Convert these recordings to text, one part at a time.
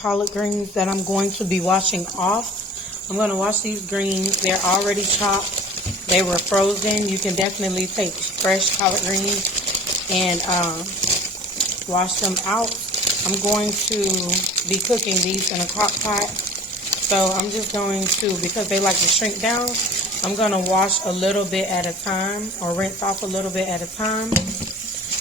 collard greens that I'm going to be washing off. I'm going to wash these greens. They're already chopped. They were frozen. You can definitely take fresh collard greens and wash them out. I'm going to be cooking these in a crock pot. So I'm just going to, because they like to shrink down, I'm going to wash a little bit at a time, or rinse off a little bit at a time.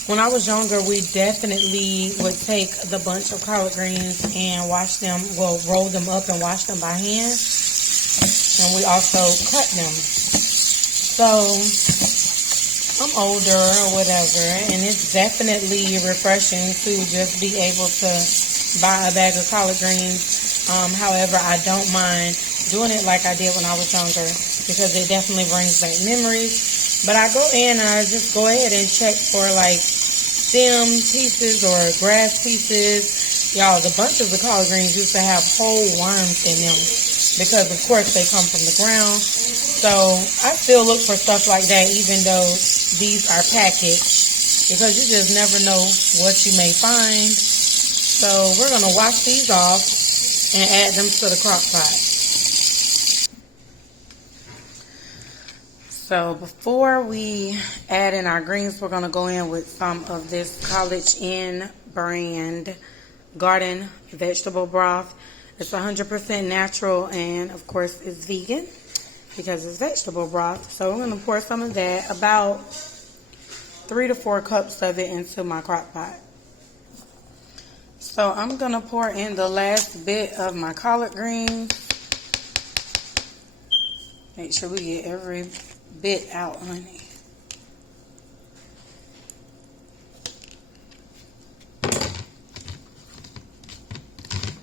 When I was younger, we definitely would take the bunch of collard greens and wash them, well, roll them up and wash them by hand. And we also cut them. So I'm older or whatever, and it's definitely refreshing to just be able to buy a bag of collard greens. However, I don't mind doing it like I did when I was younger, because it definitely brings back memories. But I go in and I just go ahead and check for like stem pieces or grass pieces. Y'all, the bunches of collard greens used to have whole worms in them, because of course they come from the ground. So I still look for stuff like that, even though these are packaged, because you just never know what you may find. So we're going to wash these off and add them to the crock pot. So before we add in our greens, we're going to go in with some of this College Inn brand garden vegetable broth. It's 100% natural, and of course it's vegan because it's vegetable broth. So we're going to pour some of that, about 3 to 4 cups of it, into my crock pot. So I'm going to pour in the last bit of my collard greens. Make sure we get every bit out, honey.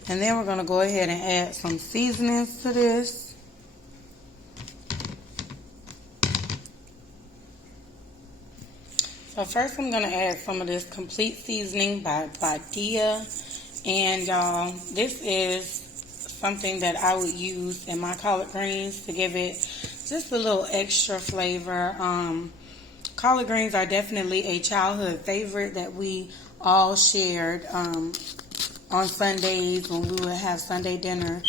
And then we're going to go ahead and add some seasonings to this. So first I'm going to add some of this complete seasoning by Badia. And y'all, this is something that I would use in my collard greens to give it just a little extra flavor. Collard greens are definitely a childhood favorite that we all shared on Sundays when we would have Sunday dinner.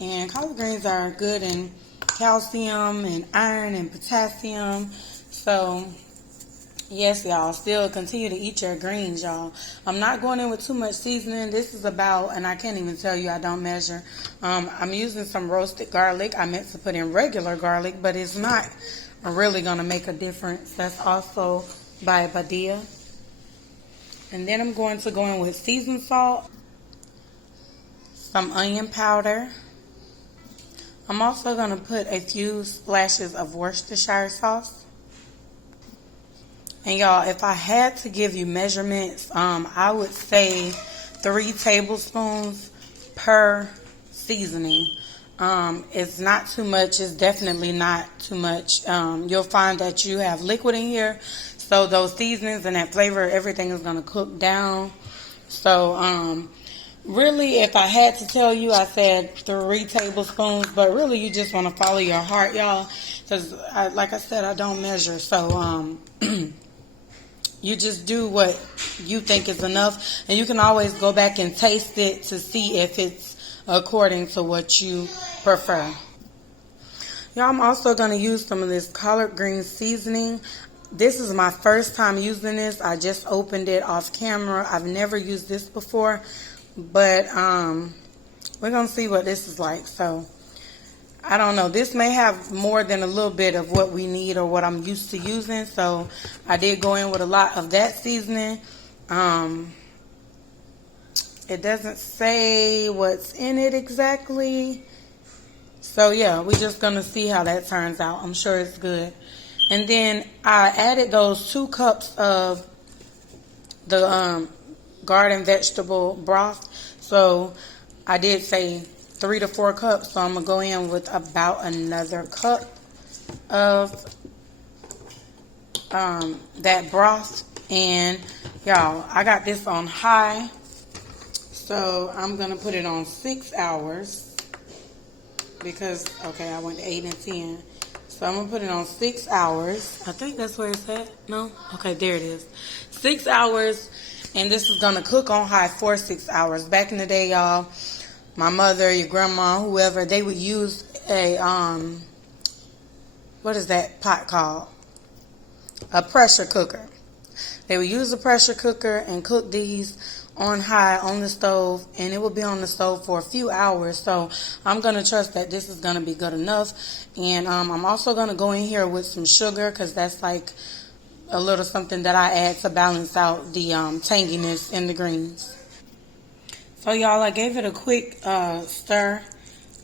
And collard greens are good in calcium and iron and potassium. So yes, y'all, still continue to eat your greens, y'all. I'm not going in with too much seasoning. This is about, and I can't even tell you, I don't measure. I'm using some roasted garlic. I meant to put in regular garlic, but it's not really going to make a difference. That's also by Badia. And then I'm going to go in with seasoned salt, some onion powder. I'm also going to put a few splashes of Worcestershire sauce. And y'all, if I had to give you measurements, I would say 3 tablespoons per seasoning. It's not too much. It's definitely not too much. You'll find that you have liquid in here, so those seasonings and that flavor, everything is going to cook down. So really, if I had to tell you, I said 3 tablespoons, but really you just want to follow your heart, y'all, because like I said, I don't measure. So you just do what you think is enough, and you can always go back and taste it to see if it's according to what you prefer. Y'all, I'm also going to use some of this collard green seasoning. This is my first time using this. I just opened it off camera. I've never used this before, but we're going to see what this is like. So I don't know. This may have more than a little bit of what we need or what I'm used to using. So I did go in with a lot of that seasoning. It doesn't say what's in it exactly. So yeah, we're just going to see how that turns out. I'm sure it's good. And then I added those 2 cups of the garden vegetable broth. So I did say 3 to 4 cups, so I'm going to go in with about another cup of that broth. And y'all, I got this on high, so I'm going to put it on 6 hours because, okay, I went to 8 and 10. So I'm going to put it on 6 hours. I think that's where it's at. No? Okay, there it is. 6 hours, and this is going to cook on high for 6 hours. Back in the day, y'all, my mother, your grandma, whoever, they would use a, what is that pot called? A pressure cooker. They would use a pressure cooker and cook these on high on the stove, and it will be on the stove for a few hours. So I'm going to trust that this is going to be good enough. And I'm also going to go in here with some sugar, because that's like a little something that I add to balance out the tanginess in the greens. So y'all, I gave it a quick stir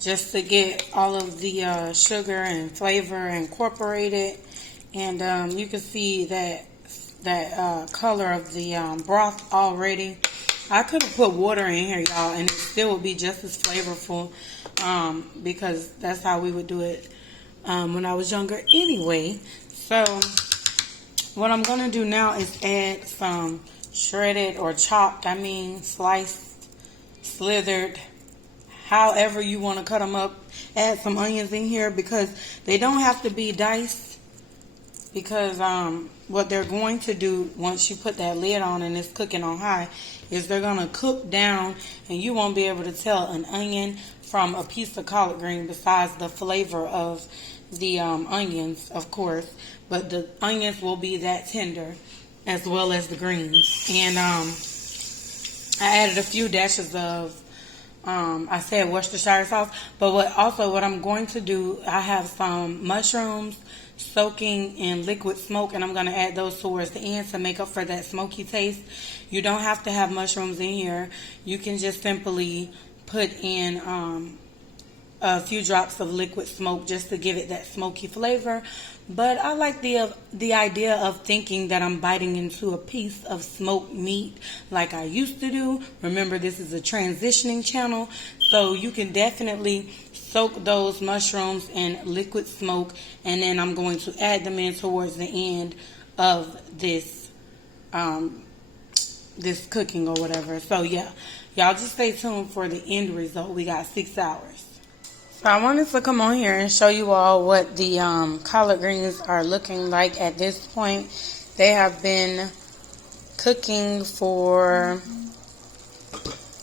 just to get all of the sugar and flavor incorporated. And you can see that color of the broth already. I could have put water in here, y'all, and it still would be just as flavorful, because that's how we would do it when I was younger anyway. So what I'm going to do now is add some shredded or chopped, sliced, slithered, however you want to cut them up. Add some onions in here, because they don't have to be diced, because what they're going to do once you put that lid on and it's cooking on high is they're going to cook down, and you won't be able to tell an onion from a piece of collard green, besides the flavor of the onions, of course. But the onions will be that tender, as well as the greens. And I added a few dashes of I said Worcestershire sauce, but what I'm going to do, I have some mushrooms soaking in liquid smoke, and I'm going to add those towards the end to make up for that smoky taste. You don't have to have mushrooms in here. You can just simply put in a few drops of liquid smoke just to give it that smoky flavor. But I like the idea of thinking that I'm biting into a piece of smoked meat like I used to do. Remember, this is a transitioning channel, so you can definitely soak those mushrooms in liquid smoke, and then I'm going to add them in towards the end of this this cooking or whatever. So yeah, y'all just stay tuned for the end result. We got 6 hours. So I wanted to come on here and show you all what the collard greens are looking like at this point. They have been cooking for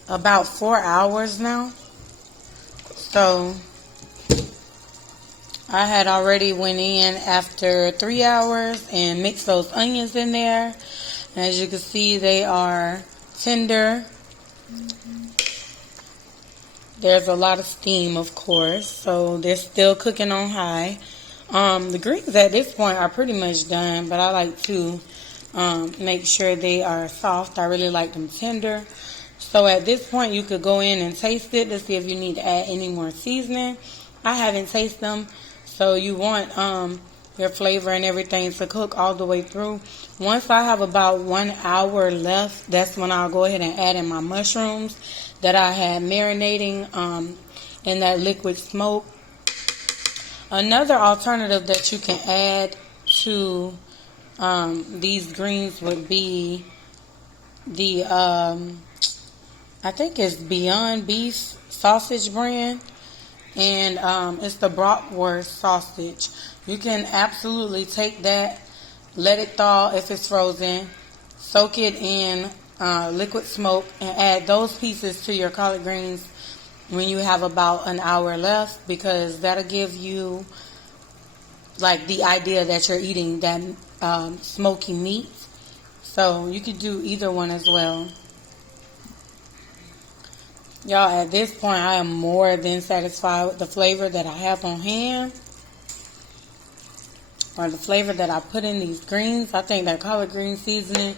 about 4 hours now. So I had already went in after 3 hours and mixed those onions in there. And as you can see, they are tender. There's a lot of steam, of course, so they're still cooking on high. The greens at this point are pretty much done, but I like to make sure they are soft. I really like them tender. So at this point, you could go in and taste it to see if you need to add any more seasoning. I haven't tasted them, so you want your flavor and everything to cook all the way through. Once I have about 1 hour left, that's when I'll go ahead and add in my mushrooms that I had marinating in that liquid smoke. Another alternative that you can add to these greens would be the I think it's Beyond Beef sausage brand, and it's the Broth sausage. You can absolutely take that, let it thaw if it's frozen, soak it in liquid smoke, and add those pieces to your collard greens when you have about an hour left, because that'll give you like the idea that you're eating that smoky meat. So you could do either one as well. Y'all, at this point, I am more than satisfied with the flavor that I have on hand, or the flavor that I put in these greens. I think that collard green seasoning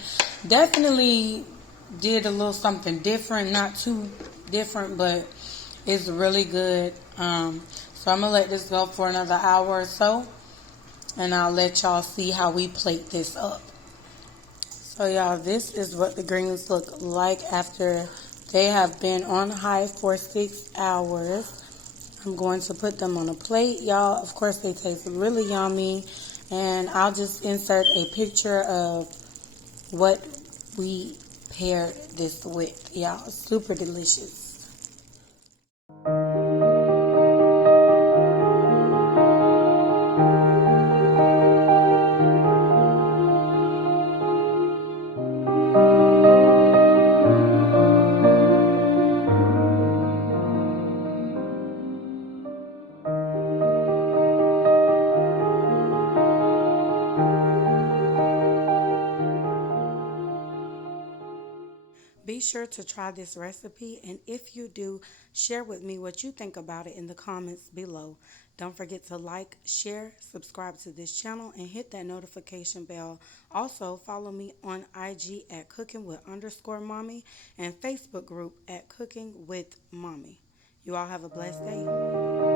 definitely did a little something different. Not too different, but it's really good. So I'm going to let this go for another hour or so, and I'll let y'all see how we plate this up. So y'all, this is what the greens look like after they have been on high for 6 hours. I'm going to put them on a plate, y'all. Of course, they taste really yummy. And I'll just insert a picture of what we paired this with, y'all. Super delicious. Be sure to try this recipe, and if you do, share with me what you think about it in the comments below. Don't forget to like, share, subscribe to this channel, and hit that notification bell. Also, follow me on IG at cookingwith_mommy and Facebook group at Cooking with Mommy. You all have a blessed day.